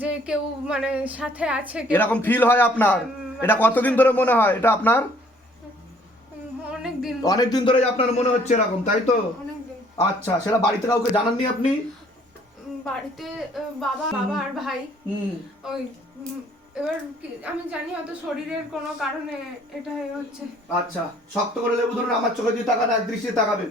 যে কেউ মানে সাথে আছে এরকম ফিল হয় আপনার? মানে এটা কতদিন ধরে মনে হয়? এটা আপনার? অনেকদিন অনেকদিন ধরে। আপনার মনে হচ্ছে এরকম তাই তো? আচ্ছা সেটা বাড়িতে কাউকে জানাননি আপনি? বাড়িতে বাবা বাবা আর ভাই। ওই এবার আমি জানি হয়তো শরীরের কোনো কারণে এটা হচ্ছে। আচ্ছা শক্ত করে লেবু ধরুন আমার চোখে দিয়ে তাকান এক দৃষ্টিতে তাকাবেন।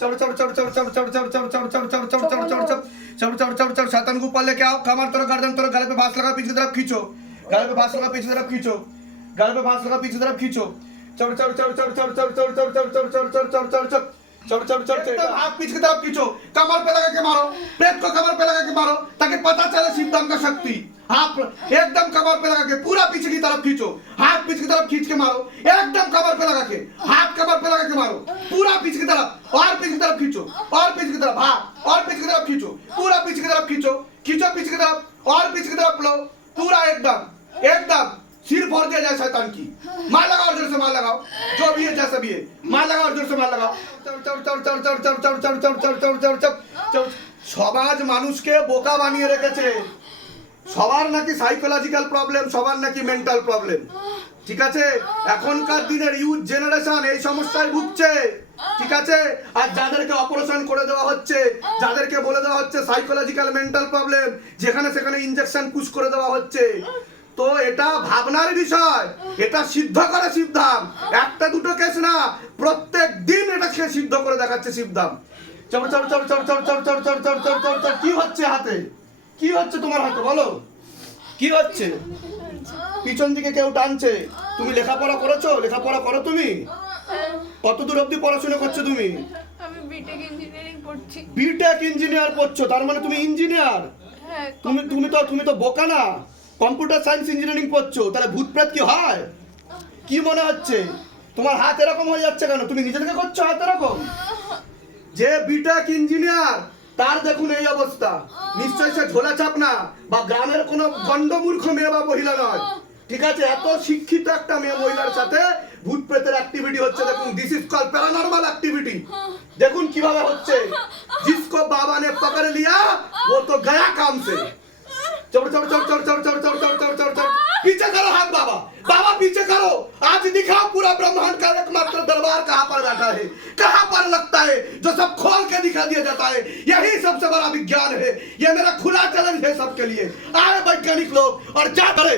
चढ़ चढ़ चढ़ चढ़ चढ़ चढ़ चढ़ चढ़ चढ़ चढ़ चढ़ चढ़ चढ़ चढ़ चढ़ चढ़ चढ़ चढ़ चढ़ शैतान को ऊपर लेके आओ कमर तोड़ गर्दन तोड़ गले पे भांस लगा पीछे की तरफ खींचो गले पे भांस लगा पीछे की तरफ खींचो गले पे भांस लगा पीछे की तरफ खींचो चढ़ चढ़ चढ़ चढ़ चढ़ चढ़ चढ़ चढ़ चढ़ चढ़ चढ़ चढ़ चढ़ चढ़ चढ़ चढ़ चढ़ चढ़ एकदम हाथ पीछे की तरफ खींचो कमर पे लगा के मारो पेट को कमर पे लगा के मारो ताकि पता चले शिवदम का शक्ति हाथ एकदम कमर पे लगा के पूरा पीछे की तरफ खींचो हाथ पीछे की तरफ खींच के मारो एकदम कमर पे लगा के पूरा पीछे की तरफ और पीछे की तरफ खींचो और पीछे की तरफ हाँ और पीछे की तरफ खींचो पूरा पीछे की तरफ खींचो खींचो पीछे की तरफ और पीछे की तरफ लो पूरा एकदम एकदम सिर फोड़ दिया जाए शैतान की मार लगाओ जोर से मार लगाओ जो भी है जैसा भी है मार लगाओ जोर से मार लगाओ সমাজ মানুষকে বোকা বানিয়ে রেখেছে সবার নাকি সাইকোলজিক্যাল প্রবলেম সবার নাকি মেন্টাল প্রবলেম ঠিক আছে এখনকার দিনের ইউথ জেনারেশন এই সমস্যায় ভুগছে ঠিক আছে আর যাদেরকে অপারেশন করে দেওয়া হচ্ছে যাদেরকে বলে দেওয়া হচ্ছে সাইকোলজিক্যাল মেন্টাল প্রবলেম যেখানে সেখানে ইনজেকশন পুশ করে দেওয়া হচ্ছে তো এটা ভাবনার বিষয় এটা সিদ্ধ করে শিবধাম একটা দুটো কেস না প্রত্যেক দিন এটাকে সিদ্ধ করে দেখাচ্ছে শিবধাম চল চল চল চল চল চল চল চল চল চল চল কি হচ্ছে হাতে কি হচ্ছে তোমার হাতে বলো কি হচ্ছে পিছন দিকে কেউ টানছে। তুমি লেখাপড়া করেছ? লেখাপড়া করো তুমি। কত দূর অবধি পড়াশোনা করছ তুমি? বিটেক ইঞ্জিনিয়ারিং পড়ছি। তার মানে তুমি ইঞ্জিনিয়ার তুমি তুমি তো তুমি তো বোকা না? কম্পিউটার সায়েন্স ইঞ্জিনিয়ারিং পড়ছো তাহলে ভূত প্রেত কি হয়? কি মনে হচ্ছে? তোমার হাত এরকম হয়ে যাচ্ছে কেন? তুমি নিজে থেকে করছ হাত এরকম? যে বিটেক ইঞ্জিনিয়ার তার দেখুন এই অবস্থা। নিশ্চয় সে ঝোলা চাপ না বা গ্রামের কোনো গন্ডমূর্খ মেয়ে বা মহিলা নয়। ঠিক আছে, এত শিক্ষিত একটা মেয়ে মহিলার সাথে ভূত প্রেতের অ্যাক্টিভিটি হচ্ছে, দেখুন this is call paranormal activity দেখুন কিভাবে হচ্ছে। जिसको बाबा ने पकड़ लिया वो तो गया काम से चढ़ चढ़ चढ़ चढ़ चढ़ चढ़ चढ़ चढ़ चढ़ चढ़ चढ़ पीछे करो हाथ बाबा बाबा पीछे करो आज दिखाओ पूरा ब्रह्मांड का एकमात्र दरबार कहाँ पर बैठा है। कहाँ पर लगता है? जो सब खोल के दिखा दिया जाता है, यही सबसे बड़ा विज्ञान है। यह मेरा खुला चैलेंज है सबके लिए। आए वैज्ञानिक लोग, और जा करे।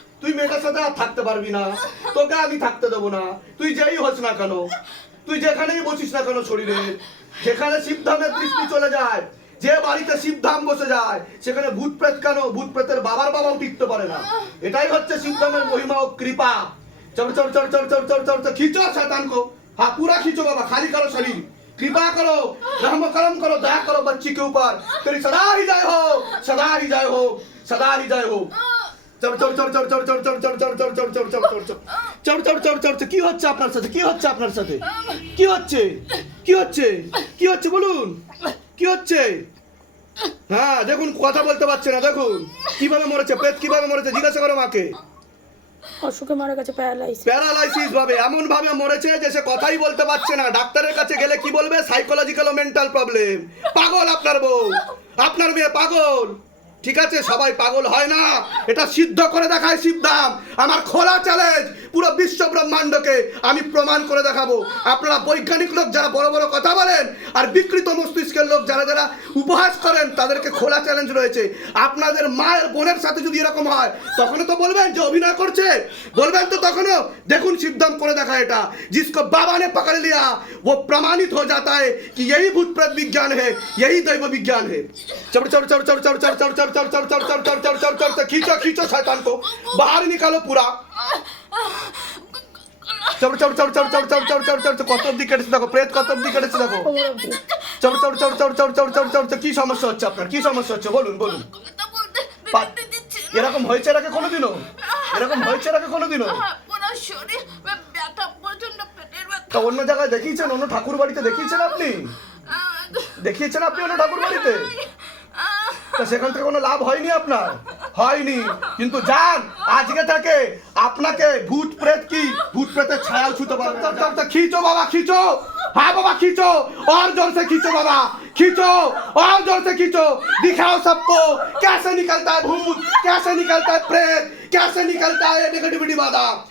তুই মেয়েটার সাথে আর থাকতে পারবি না। তোকে আমি থাকতে দেবো না। তুই যেই হস না কেন, তুই যেখানেই বসিস না কেন শরীরে, যেখানে শিবধামের দৃষ্টি চলে যায়, যে বাড়িতে শিবধাম বসে যায়, সেখানে ভূত প্রেত কেন? ভূত প্রেতের বাবার বাবাও টিকতে পারে না। এটাই হচ্ছে শিবধামের মহিমা ও কৃপা। চড় চড় চড় চড় চড় চড় চড় খিচো শয়তানকো হ্যাঁ পুরা খিচো বাবা, খালি করো শরীর। কৃপা করো रहम करम करो दया करो बच्ची के ऊपर तेरी सदा ही जय हो सदा ही जय हो सदा কি হচ্ছে আপনার সাথে কি হচ্ছে আপনার সাথে কি হচ্ছে কি হচ্ছে কি হচ্ছে বলুন কি হচ্ছে হ্যাঁ দেখুন কথা বলতে পারছে না দেখুন কীভাবে মরেছে পেট কীভাবে মরেছে জিজ্ঞাসা করো মাকে অসুখে মারা গেছে প্যারালাইসিস প্যারালাইসিস ভাবে এমন ভাবে মরেছে যে সে কথাই বলতে পারছে না ডাক্তারের কাছে গেলে কি বলবে সাইকোলজিক্যাল ও মেন্টাল প্রবলেম পাগল আপনার বউ আপনার মেয়ে পাগল ঠিক আছে, সবাই পাগল হয় না। এটা সিদ্ধ করে দেখায় শিবধাম আমার খোলা চ্যালেঞ্জ পুরো বিশ্ব ব্রহ্মাণ্ডকে আমি প্রমাণ করে দেখাবো। আপনারা বৈজ্ঞানিক লোক যারা বড় বড় কথা বলেন, আর বিকৃত মস্তিষ্কের লোক যারা যারা উপহাস করেন, তাদেরকে খোলা চ্যালেঞ্জ রয়েছে। আপনাদের মায়ের বোনের সাথে যদি এরকম হয়, তখনও তো বলবেন যে অভিনয় করছে। বলবেন তো তখনও। দেখুন সিদ্ধাম করে দেখা এটা। জিসকো বাবা নে পকড় লিয়া, ও প্রমাণিত হয়ে যাতায় কি এই यही भूत प्रेत विज्ञान है यही दैव विज्ञान চড় চড় চড় চড় চড় চড় চড়। চর চর চর চর চর চর চর चढ़ चढ़ খিচো खींचो खींचो शैतान को পুরা निकालो पूरा চড় চড় চর চর চর চর চর চড় চড় কত অব্দি কেটেছে দেখো প্রেত কত অব্দি কেটেছে দেখো চড় চর চর চর চর চড় চর চড় কি সমস্যা হচ্ছে আপনার কি সমস্যা হচ্ছে বলুন বলুন এরকম হয়েছে এর আগে কোনোদিনও এরকম হয়েছে এর আগে কোনোদিনও তা অন্য জায়গায় দেখিয়েছেন অন্য ঠাকুর বাড়িতে দেখিয়েছেন আপনি দেখিয়েছেন আপনি অন্য ঠাকুর বাড়িতে তা সেখান থেকে কোনো লাভ হয়নি আপনার? হয়নি। কিন্তু যান, আজকে থাকে আপনাকে ভূত প্রেত কি? ভূত প্রেতের ছায়াও ছুতে পারবে খিচো বাবা, খিচো। হ্যাঁ বাবা, খিচো। অর জোরসে খিচো বাবা। খিচো। অর জোরসে খিচো। দিখাও সবকো ক্যাসে নিকলতা ভূত, ক্যাসে নিকলতা প্রেত, ক্যাসে নিকলতা নেগেটিভিটি বাদা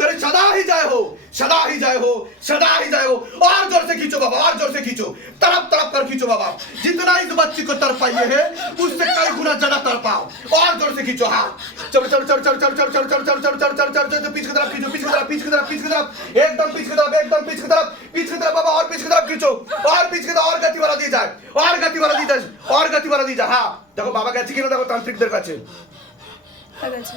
तेरे सदा ही जय हो सदा ही जय हो सदा ही जय हो और जोर से खींचो बाबा और जोर से खींचो तरफ तरफ कर खींचो बाबा जितना इस बच्ची को तड़पाइए है उससे कई गुना ज्यादा तड़पाओ और जोर से खींचो हाँ चलो चलो चलो चलो चलो चलो चलो चलो चलो चलो चलो चलो चलो पीछे की तरफ खींचो पीछे की तरफ पीछे की तरफ पीछे की तरफ एकदम पीछे की तरफ एकदम पीछे की तरफ पीछे की तरफ बाबा और पीछे की तरफ खींचो और पीछे की तरफ और गति वाला दी जाए और गति वाला दी जाए और गति वाला दी जाए हाँ দেখো বাবা গেছে কিনা দেখো তান্ত্রিকদের কাছে ঠিক আছে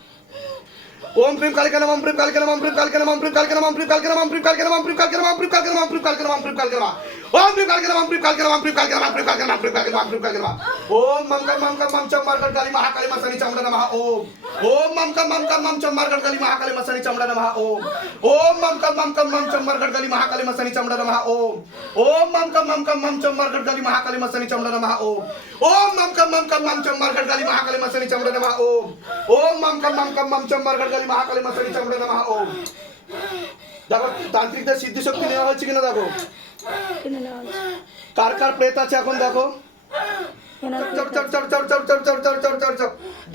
শ্বাস বন্ধ করে দেয় আমার চোখে দিয়ে দেখান চল চল চল চল চল চল চল চল চল চল আমার চোখে দিয়ে দেখানোর চেষ্টা করুন চল চল চল চল চল চল চল চল চল ओम प्रीम काल केला ओम प्रीम काल केला ओम प्रीम काल केला ओम प्रीम काल केला ओम प्रीम काल केला ओम प्रीम काल केला ओम मम कम मम कम मम काली महाकाली मसानी चमडा नमः ओम ओम मम कम मम कम काली महाकाली मसानी चमडा नमः ओम ओम मम कम मम कम काली महाकाली मसानी चमडा नमः ओम ओम मम कम मम कम काली महाकाली मसानी चमडा नमः ओम ओम मम कम मम कम काली महाकाली मसानी चमडा नमः ओम ओम मम कम मम कम काली महाकाली मसानी चमडा नमः ओम दाखव तांत्रिक सिद्धी शक्ती निघावायची की ना दाखव কার কার প্রেত আছে এখন দেখো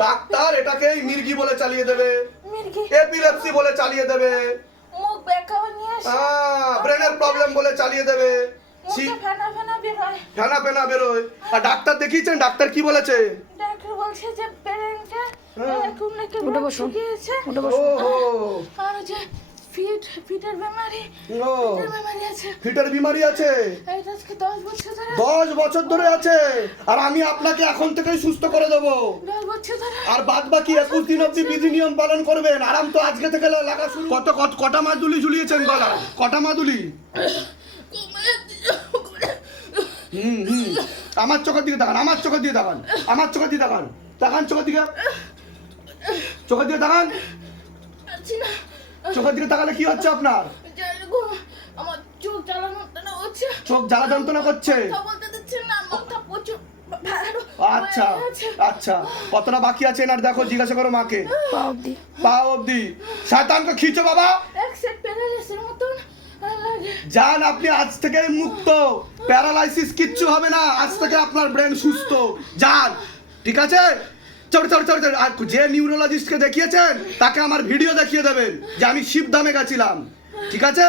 ডাক্তার এটাকে মির্গি বলে চালিয়ে দেবে এপিলেপসি বলে চালিয়ে দেবে ব্রেনের প্রবলেম বলে চালিয়ে দেবে ফেনা ফেনা বেরোয় আর ডাক্তার দেখিয়েছেন ডাক্তার কি বলেছে ডাক্তার বলছে যে ব্রেনটা এরকম আর যে ও বিমারি আছে। বছর ধরে। আছে। আর আমি আপনাকে এখন থেকেই সুস্থ করে আর নিয়ম পালন করবেন। আরাম তো আজকে থেকে কটা মাদুলি ঝুলিয়েছেন গলা? কটা মাদুলি? হুম হুম। আমার চোখের দিকে দেখান আমার চোখের দিকে দেখান আমার চোখের দিকে দেখান দেখান চোখের দিকে। চোখের দিকে তাকান। চোখের দিকে তাকালে কি হচ্ছে আপনার? চোখ জ্বালা যন্ত্রণা করছে? আচ্ছা আচ্ছা কতটা বাকি আছে না দেখো জিজ্ঞাসা করো মাকে। পা অবধি। শয়তানকে খিচো বাবা। যান আপনি আজ থেকে মুক্ত। প্যারালাইসিস কিচ্ছু হবে না। আজ থেকে আপনার ব্রেন সুস্থ। যান ঠিক আছে? চড় চড় চড় চড় আর যে নিউরোলজিস্টকে দেখিয়েছেন তাকে আমার ভিডিও দেখিয়ে দেবেন যে আমি শিবধামে গেছিলাম ঠিক আছে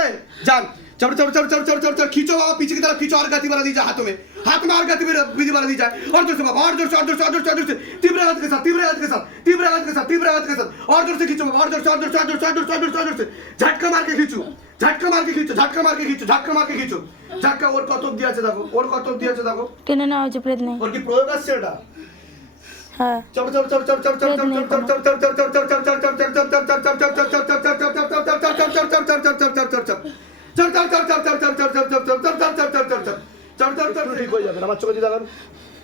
যান चढ़ चढ़ चढ़ चढ़ चढ़ चढ़ चढ़ खींचो बाबा पीछे की तरफ खींचो और गति बढ़ा दीजिए हाथों में हाथ में और गति विधि बढ़ा दीजिए और जोर से बाबा और जोर से और जोर से और जोर से और जोर से तीव्र आवाज के साथ तीव्र आवाज के साथ तीव्र आवाज के साथ तीव्र आवाज के साथ और जोर से खींचो बाबा और जोर से और जोर से और जोर से और जोर से और जोर से झटका मार के खींचो झटका मार के खींचो झटका मार के खींचो झटका मार के खींचो झटका और কত অবধি আছে দেখো ওর কত অবধি আছে দেখো টেনে নাও যে প্রেত নেই ওর কি প্রয়োগ আছে এটা হ্যাঁ চলো চলো চলো চলো চলো চলো চলো চলো চলো চলো চলো চলো চলো চলো চলো চলো চলো চলো চলো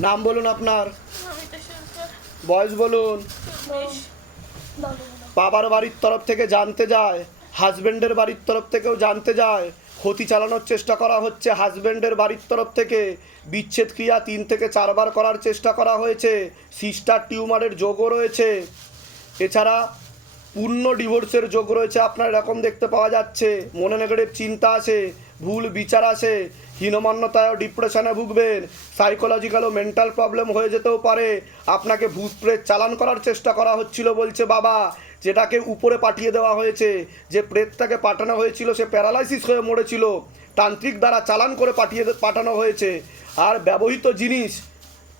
নাম বলুন আপনার বয়স বলুন বাবার বাড়ির তরফ থেকে জানতে যায় হাজবেন্ডের বাড়ির তরফ থেকেও জানতে যায় ক্ষতি চালানোর চেষ্টা করা হচ্ছে। হাজবেন্ডের বাড়ির তরফ থেকে বিচ্ছেদ ক্রিয়া তিন থেকে চারবার করার চেষ্টা করা হয়েছে। সিস্টার টিউমারের যোগও রয়েছে। এছাড়া পূর্ণ ডিভোর্সের যোগ রয়েছে, আপনার এরকম দেখতে পাওয়া যাচ্ছে। মনে নেগেটিভ চিন্তা আছে ভুল বিচার আসে, হীনমান্যতায় ডিপ্রেশনে ভুগবেন। সাইকোলজিক্যাল ও মেন্টাল প্রবলেম হয়ে যেতেও পারে। আপনাকে ভূত প্রেত চালান করার চেষ্টা করা হচ্ছিল বলছে বাবা। যেটাকে উপরে পাঠিয়ে দেওয়া হয়েছে যে প্রেতটাকে পাঠানো হয়েছিল সে প্যারালাইসিস হয়ে মরেছিল তান্ত্রিক দ্বারা চালান করে পাঠিয়ে পাঠানো হয়েছে। আর ব্যবহৃত জিনিস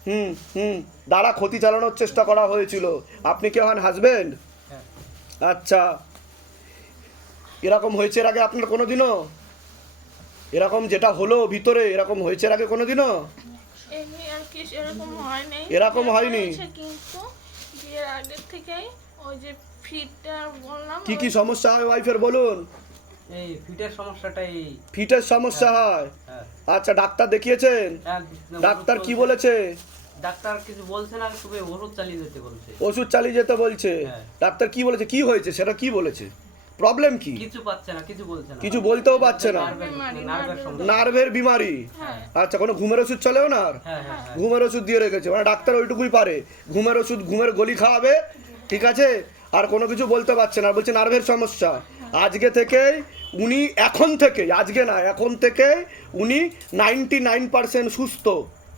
হুম হুম দ্বারা ক্ষতি চালানোর চেষ্টা করা হয়েছিল। আপনি কে হন হাজবেন্ড আচ্ছা। এরকম হয়েছে এর আগে আপনার কোনো দিনও এরকম যেটা হলো ভিতরে এরকম হয়েছে এর আগে কোনো দিনও এমনি আর কি এরকম হয়নি। এরকম হয়নি? কিন্তু বিয়ের আগের থেকেই ওই যে ফিটটা বললাম কি কি সমস্যা হয় ওয়াইফের বলুন? এই ফিটের সমস্যাটাই ফিটের সমস্যা হয় হ্যাঁ? আচ্ছা ডাক্তার দেখিয়েছেন? হ্যাঁ, ডাক্তার কি বলেছে? ডাক্তার কিছু বলছে না শুধু ওষুধ চালিয়ে যেতে বলছে। ওষুধ চালিয়ে যেতে বলছে? হ্যাঁ। ডাক্তার কি বলেছে? কি হয়েছে? সেটা কি বলেছে? প্রবলেম কি? কিছু পাচ্ছে না কিছু বলছে না। কিছু বলতেও পারছে না? নার্ভের বিমারি। আচ্ছা কোনো ঘুমের ওষুধ চলেও না আর হ্যাঁ হ্যাঁ হ্যাঁ। ঘুমের ওষুধ দিয়ে রেখেছে। মানে ডাক্তার ওইটুকুই পারে। ঘুমের ওষুধ ঘুমের গলি খাওয়াবে ঠিক আছে? আর কোনো কিছু বলতে পারছে না। বলছে, নার্ভের সমস্যা। আজকে থেকেই উনি এখন থেকে আজকে না, এখন থেকে উনি নাইনটি নাইন পার্সেন্ট সুস্থ।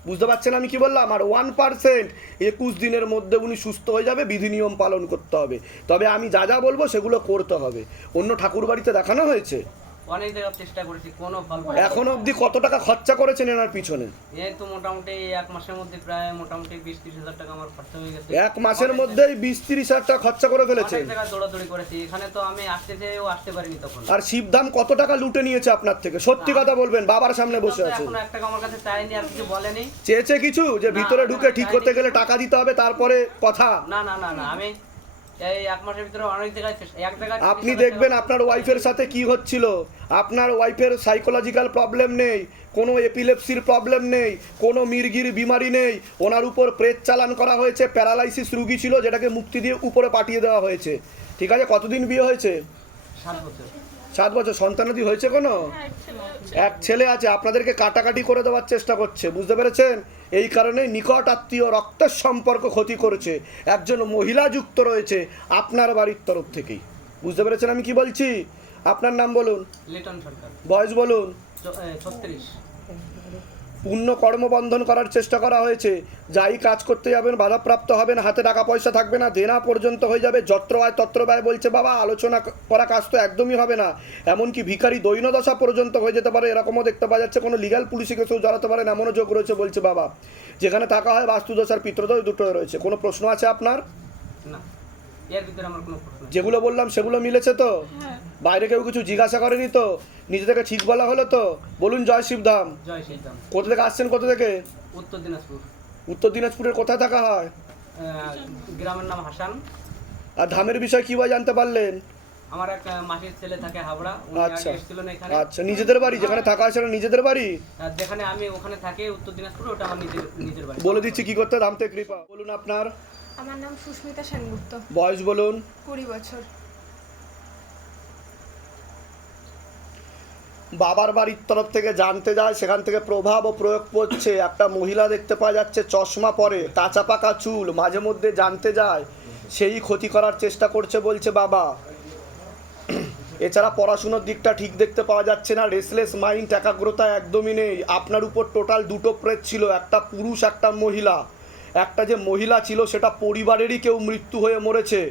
বুঝতে পারছেন আমি কি বললাম? আর ওয়ান পার্সেন্ট একুশ দিনের মধ্যে উনি সুস্থ হয়ে যাবে বিধি নিয়ম পালন করতে হবে। তবে আমি যা যা বলব সেগুলো করতে হবে। অন্য ঠাকুর বাড়িতে দেখানো হয়েছে। অনেক জায়গায় চেষ্টা করেছি কোনো ফল এখন অবধি কত টাকা খরচা করেছেন এনার পিছনে? এই তো মোটামুটি এক মাসের মধ্যে প্রায় মোটামুটি বিশ ত্রিশ হাজার টাকা আমার খরচা হয়ে গেছে। এক মাসের মধ্যেই বিশ তিরিশ হাজার টাকা খরচা করে ফেলেছেন? অনেক জায়গায় দৌড়াদৌড়ি করেছি এখানে তো আমি আসতে চেয়েও আসতে পারিনি তখন। আর শিবধাম কত টাকা লুটে নিয়েছে আপনার থেকে? সত্যি কথা বলবেন বাবার সামনে বসে আছে এখনও এক টাকা আমার কাছে চাইনি আর কিছু বলেনি। চেয়েছে কিছু? যে ভিতরে ঢুকে ঠিক করতে গেলে টাকা দিতে হবে তারপরে কথা? না না না না আমি আপনি দেখবেন আপনার ওয়াইফের সাথে কি হচ্ছিল। আপনার ওয়াইফের সাইকোলজিক্যাল প্রবলেম নেই কোনো এপিলেপসির প্রবলেম নেই কোনো মির্গির বিমারি নেই। ওনার উপর প্রেত চালান করা হয়েছে প্যারালাইসিস রুগী ছিল যেটাকে মুক্তি দিয়ে উপরে পাঠিয়ে দেওয়া হয়েছে। ঠিক আছে কতদিন বিয়ে হয়েছে? সাত বছর। সাত বছর সন্তানাদি হয়েছে কোনো? হ্যাঁ, এক ছেলে আছে। এক ছেলে আছে আপনাদেরকে কাটাকাটি করে দেওয়ার চেষ্টা করছে বুঝতে পেরেছেন? এই কারণে নিকট আত্মীয় রক্তের সম্পর্ক ক্ষতি করেছে একজন মহিলা যুক্ত রয়েছে আপনার বাড়ির তরফ থেকেই। বুঝতে পেরেছেন আমি কি বলছি? আপনার নাম বলুন। লিটন সরকার। বয়স বলুন। ছত্রিশ। পূর্ণ কর্মবন্ধন করার চেষ্টা করা হয়েছে। যাই কাজ করতে যাবেন, বাধাপ্রাপ্ত হবেন, হাতে টাকা পয়সা থাকবে না, দেনা পর্যন্ত হয়ে যাবে, যত্র আয় তত্র ব্যয় বলছে বাবা, আলোচনা করা কাজ তো একদমই হবে না। এমনকি ভিখারি দৈনদশা পর্যন্ত হয়ে যেতে পারে, এরকমও দেখতে পাওয়া যাচ্ছে, কোনো লিগাল পুলিশে কেউ জড়াতে পারেন এমনও যোগ রয়েছে বলছে বাবা। যেখানে থাকা হয় বাস্তুদোষ আর পিত্রদোষ দুটো রয়েছে, কোনো প্রশ্ন আছে আপনার? না। এর ভিতরে আমার কোনো প্রশ্ন নেই। যেগুলো বললাম সেগুলো মিলেছে তো? হ্যাঁ। বাইরে কেউ কিছু জিজ্ঞাসা করেনি তো? নিজে থেকে ঠিক বলা হলো তো? বলুন জয় শিবধাম। জয় শ্রীরাম কোথা থেকে আসছেন কোথা থেকে? উত্তর দিনাজপুর। উত্তর দিনাজপুরের কোথায় থাকা হয়? আহ, গ্রামের নাম হাসান। আর ধামের বিষয় কীভাবে জানতে পারলেন? আমার এক আহ, মাসির ছেলে থাকে হাবড়া উনি আচ্ছা। আগে এসেছিলেন এখানে। আচ্ছা নিজেদের বাড়ি? যেখানে থাকা আছে সেটা নিজেদের বাড়ি? আর যেখানে আমি ওখানে থাকি উত্তর দিনাজপুর ওটা আমার নিজের নিজের বাড়ি। বলে দিচ্ছি কি করতে ধামতে কৃপা। বলুন আপনার। আমার নাম সুস্মিতা সেনগুপ্ত। বয়স বলুন। কুড়ি বছর। বাবার বাড়ির তরফ থেকে জানতে যায় সেখান থেকে প্রভাব ও প্রয়োগ করছে একটা মহিলা দেখতে পাওয়া যাচ্ছে চশমা পরে কাঁচা পাকা চুল মাঝে মধ্যে জানতে যায় সেই ক্ষতি করার চেষ্টা করছে বলছে বাবা। এছাড়া পড়াশুনোর দিকটা ঠিক দেখতে পাওয়া যাচ্ছে না রেসলেস মাইন্ড একাগ্রতা একদমই নেই। আপনার উপর টোটাল দুটো প্রেত ছিল একটা পুরুষ একটা মহিলা। একটা যে মহিলা ছিল সেটা পরিবারেরই কেউ মৃত্যু হয়ে মরেছে।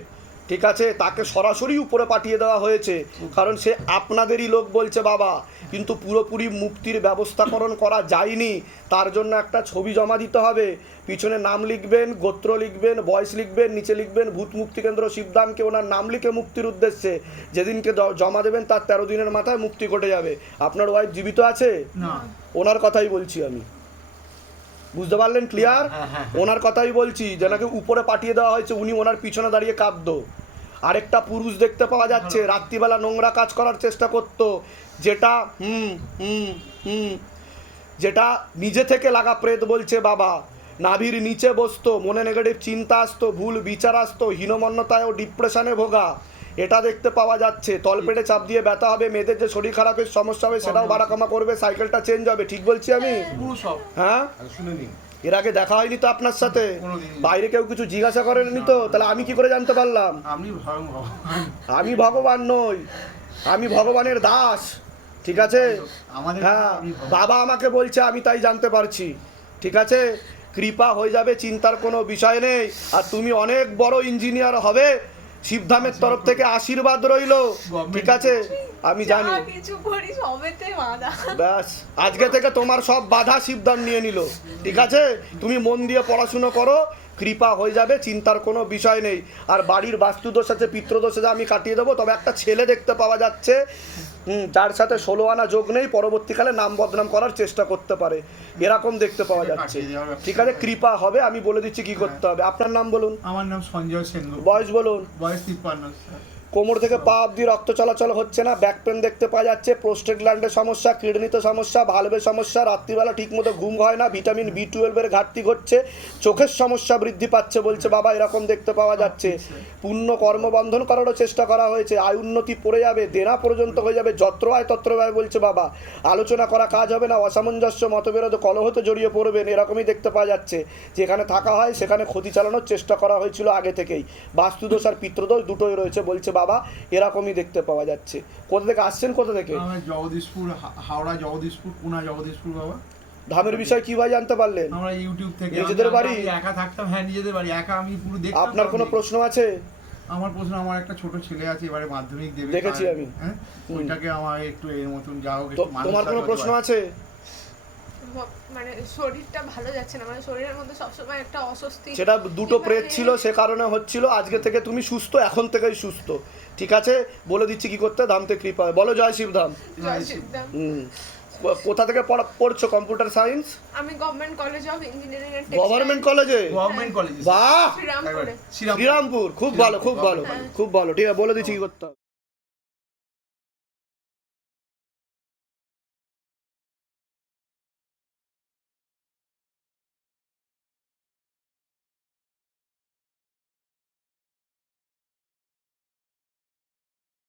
ঠিক আছে? তাকে সরাসরি উপরে পাঠিয়ে দেওয়া হয়েছে। কারণ সে আপনাদেরই লোক বলছে বাবা কিন্তু পুরোপুরি মুক্তির ব্যবস্থাকরণ করা যায়নি। তার জন্য একটা ছবি জমা দিতে হবে। পিছনে নাম লিখবেন গোত্র লিখবেন বয়স লিখবেন নিচে লিখবেন ভূত মুক্তি কেন্দ্র শিবদামকে ওনার নাম লিখে মুক্তির উদ্দেশ্যে যেদিনকে জমা দেবেন তার তেরো দিনের মাথায় মুক্তি ঘটে যাবে। আপনার ওয়াইফ জীবিত আছে? ওনার কথাই বলছি আমি। বুঝতে পারলেন ক্লিয়ার হ্যাঁ, হ্যাঁ, ওনার কথাই বলছি যেনাকে উপরে পাঠিয়ে দেওয়া হয়েছে উনি ওনার পিছনে দাঁড়িয়ে কাঁদত আরেকটা পুরুষ দেখতে পাওয়া যাচ্ছে রাত্রিবেলা নোংরা কাজ করার চেষ্টা করতো যেটা হুম হুম হুম যেটা নিজে থেকে লাগা প্রেত বলছে বাবা। নাভির নিচে বসতো মনে নেগেটিভ চিন্তা আসতো ভুল বিচার আসতো হীনমন্যতায় ও ডিপ্রেশনে ভোগা। এটা দেখতে পাওয়া যাচ্ছে। তলপেটে চাপ দিয়ে ব্যথা হবে মেয়েদের যে শরীর খারাপের সমস্যা হবে সেটাও বাড়াকামা করবে সাইকেলটা চেঞ্জ হবে ঠিক বলছি আমি? হ্যাঁ এর আগে দেখা হয়নি তো আপনার সাথে? বাইরে কেউ কিছু জিজ্ঞাসা করেনি তো? তাহলে আমি কি করে জানতে পারলাম? আমি ভগবান। নই। আমি ভগবানের দাস ঠিক আছে? হ্যাঁ বাবা আমাকে বলছে আমি তাই জানতে পারছি ঠিক আছে? কৃপা হয়ে যাবে চিন্তার কোনো বিষয় নেই। আর তুমি অনেক বড় ইঞ্জিনিয়ার হবে শিবধামের তরফ থেকে আশীর্বাদ রইল। ঠিক আছে? আমি জানি। ব্যাস আজকে থেকে তোমার সব বাধা সিদ্ধান্ত নিয়ে নিল। ঠিক আছে? তুমি মন দিয়ে পড়াশুনো করো কৃপা হয়ে যাবে চিন্তার কোনো বিষয় নেই। আর বাড়ির বাস্তুদোষ আছে পিতৃদোষ আছে আমি কাটিয়ে দেবো। তবে একটা ছেলে দেখতে পাওয়া যাচ্ছে। হুম, যার সাথে ষোলো আনা যোগ নেই পরবর্তীকালে নাম বদনাম করার চেষ্টা করতে পারে। এরকম দেখতে পাওয়া যাচ্ছে। ঠিক আছে কৃপা হবে আমি বলে দিচ্ছি কি করতে হবে। আপনার নাম বলুন। আমার নাম সঞ্জয় সেন বয়স বলুন। বয়স তিপ্পান্ন স্যার। কোমর থেকে পা অব্দি রক্ত চলাচল হচ্ছে না। ব্যাক পেন দেখতে পাওয়া যাচ্ছে। প্রোস্টেট গ্ল্যান্ডের সমস্যা, কিডনিতে সমস্যা ভালভের সমস্যা, রাত্রিবেলা ঠিকমতো ঘুম হয় না। ভিটামিন বি টুয়েলভের ঘাটতি ঘটছে। চোখের সমস্যা বৃদ্ধি পাচ্ছে বলছে বাবা, এরকম দেখতে পাওয়া যাচ্ছে। পূর্ণ কর্মবন্ধন করারও চেষ্টা করা হয়েছে। আয় উন্নতি পড়ে যাবে, দেনা পর্যন্ত হয়ে যাবে, যত্র আয় তত্র ব্যয় বলছে বাবা। আলোচনা করা কাজ হবে না, অসামঞ্জস্য, মতবিরোধ কলহতে জড়িয়ে পড়বেন এরকমই দেখতে পাওয়া যাচ্ছে। যেখানে থাকা হয়, সেখানে ক্ষতি চালানোর চেষ্টা করা হয়েছিল আগে থেকেই। বাস্তুদোষ আর পিত্রদোষ দুটোই রয়েছে বলছে বাবা এরকমই দেখতে পাওয়া যাচ্ছে। কোথা থেকে আসছেন কোথা থেকে? জগদীশপুর হাওড়া জগদীশপুর পুনা জগদীশপুর বাবা। ধামের বিষয় কীভাবে জানতে পারলেন? আমরা ইউটিউব থেকে নিজেদের বাড়ি? একা থাকতাম হ্যাঁ নিজেদের বাড়ি একা আমি পুরো দেখতাম আপনার কোনো প্রশ্ন আছে? আমার প্রশ্ন আমার একটা ছোট ছেলে আছে এবারে মাধ্যমিক দেবে দেখেছি আমি। হ্যাঁ ওইটাকে আমার একটু এর মতন যা হোক তো তোমার কোনো প্রশ্ন আছে? মানে শরীরটা ভালো যাচ্ছে না মানে শরীরের মধ্যে সবসময় একটা অস্বস্তি সেটা দুটো প্রেত ছিল সে কারণে হচ্ছিল আজকে থেকে তুমি সুস্থ এখন থেকেই সুস্থ। ঠিক আছে? বলে দিচ্ছি কি করতে ধামতে কৃপা। হয়। বলো জয় শিবধাম। জয়। হুম। কোথা থেকে পড়া পড়ছো? Computer science? আমি government college of engineering and government কলেজে? গভর্নমেন্ট কলেজ বাহ! শ্রীরামপুরে। শ্রীরামপুর। খুব ভালো খুব ভালো খুব ভালো। ঠিক আছে বলে দিচ্ছি কি করতে হবে।